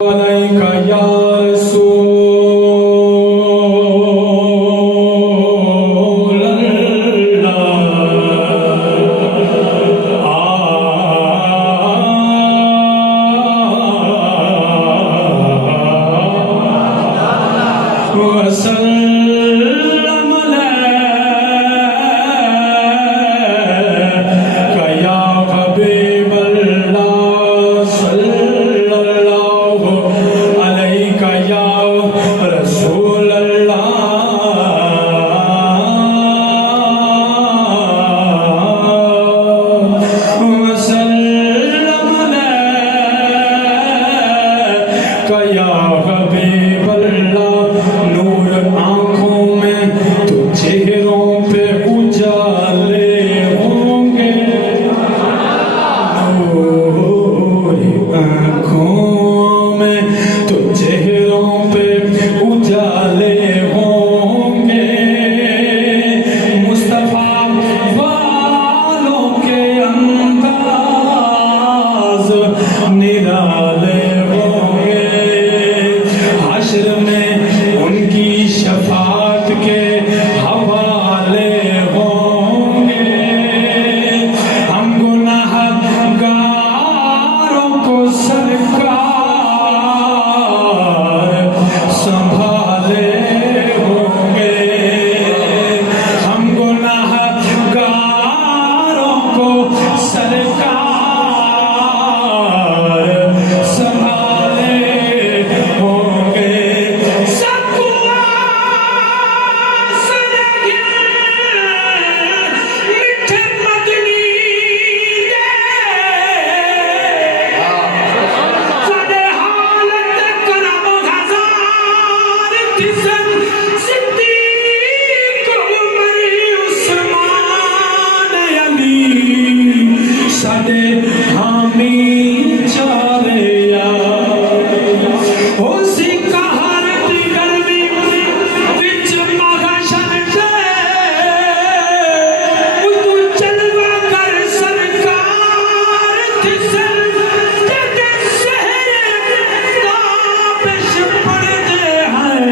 अलैका या रसूल अल्लाह। वसल्लम अलैका या हबीब अल्लाह, सल्लल्लाहु अलैका या रसूल अल्लाह। वसल्लम अलैका या हबीब अल्लाह। नूर आँखों में तो चेहरों पे उजाले होंगे, नूर आँखों में तो चेहरों पे उजाले होंगे। मुस्तफा वालों के अंदाज निराले होंगे। हश्र में उनकी शफाअत के हवाले होंगे। हम गुनाहगारों को सरकार संभाले होंगे। हम गुनाहगारों को सरकार संभाले होंगे। सबको आसरे मीठे मदनी दे, साडे हालत करम हजार किसन सिद्दीक उमर उस्मान अली, साडे हामी चारे यार। हो सिक्का हारती गर्मी विच मगशन दे, तू चलवा कर सरकार किसन तेरे शहर ताबिश पड़ते हैं।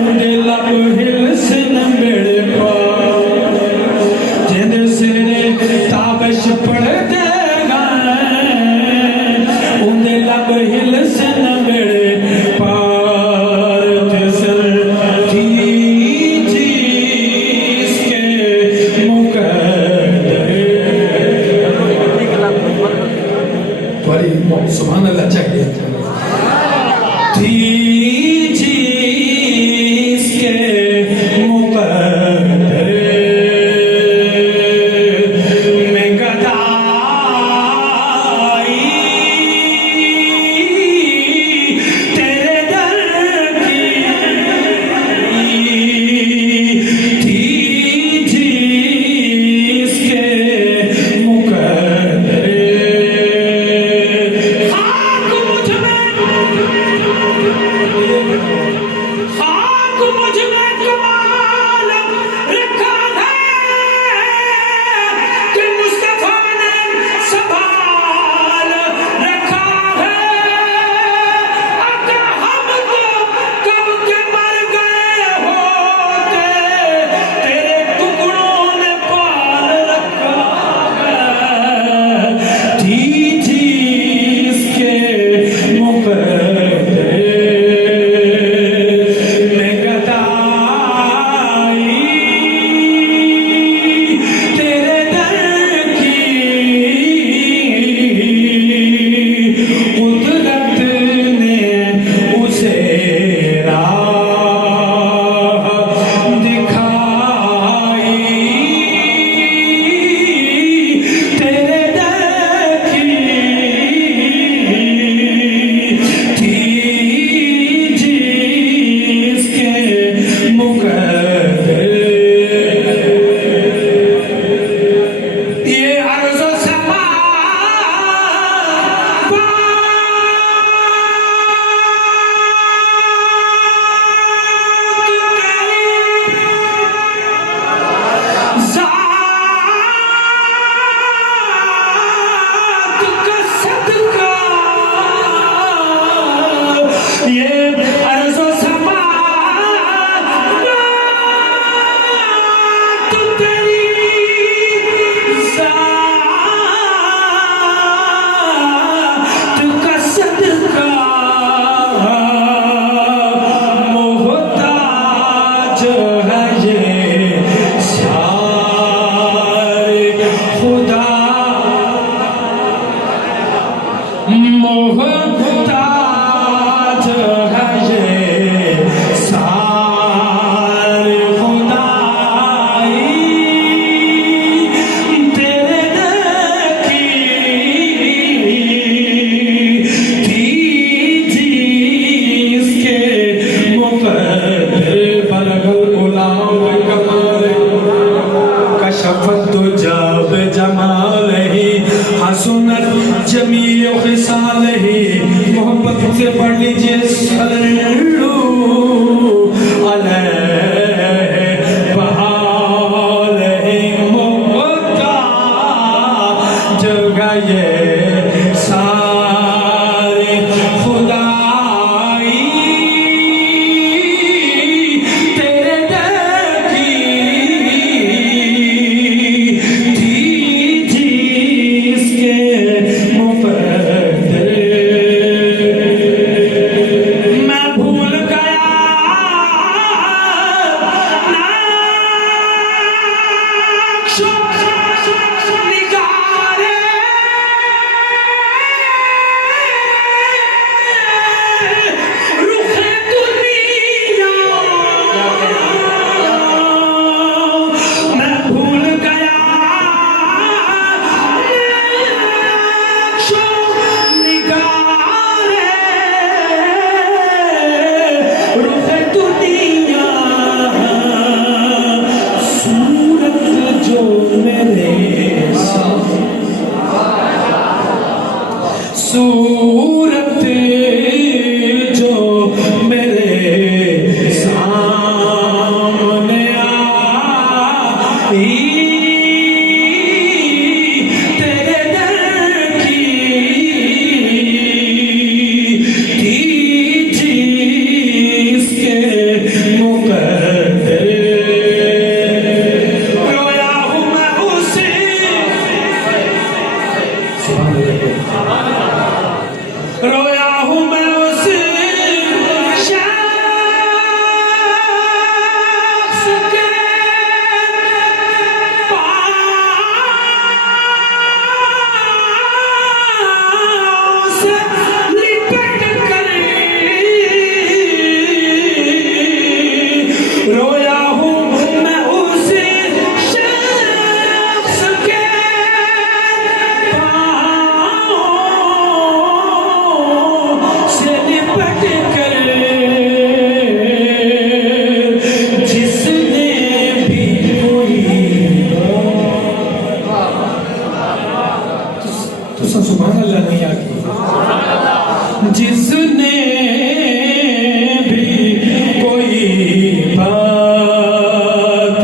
उदे लब हिलसन मेरे पार, जिंदे सिरे ताबिश पड़ते हैं। उदे लब हिलसन मेरे पार, जिसर थी जिसके मुकद्दर। बड़ी सुभान अल्लाह चाहिए। थी जिसके मुकद्दर में गदाई तेरे दर की थी, जिसके मुकद्दर। खाक मुझ में ये अर्ज़ो समा तुम तेरी ज़ात का सदका मोहताज है ये सारे खुदा मोहताज है ये सारे खुदाई तेरे की थी जिसके मुक़द्दर बरगल गुलाम कमाल कशफत जब जमालही हसनत जमील खिसालही मोहब्बत से पढ़ लीजिए सल्लल्लाहु अलैहि वआलैहि मोहताज ये सारे खुदाई तेरे दर की थी जिसके मुक़द्दर मैं भूल गया नक्शो निगारे रुखे दुनिया मैं भूल गया नक्शो निगारे रुखे दुनिया सूरत जो मेरे सूरत जो मेरे सामने आई तेरे दर की थी जिसके मुक़द्दर रोया हूँ मैं उसे रोया हूँ मैं उस शख्स के पास लिपट कर रोया हूँ मैं उस शख्स के से लिपट कर जिसने भी कोई तो सुभान अल्लाह नहीं आती जिसने भी कोई बात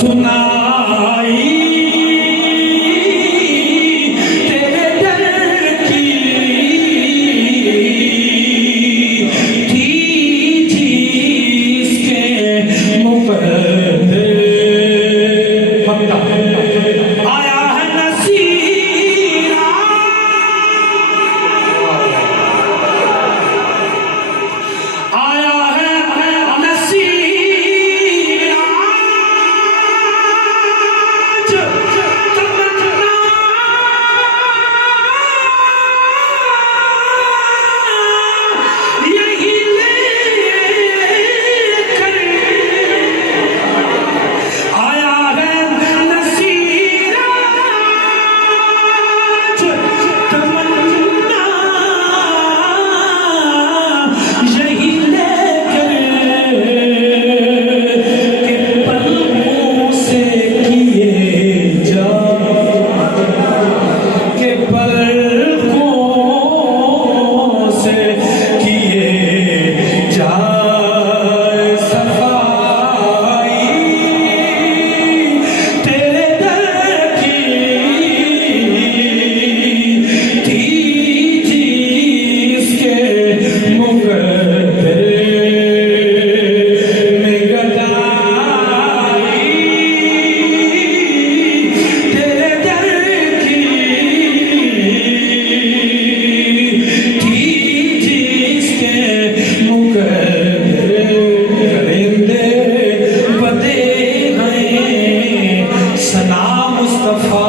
सुनाई तेरे दर की थी जिसके मुक़द्दर आया है नसीरा आया है नसीरा तमन्ना मुख करेंदे बदे हैं सना मुस्तफा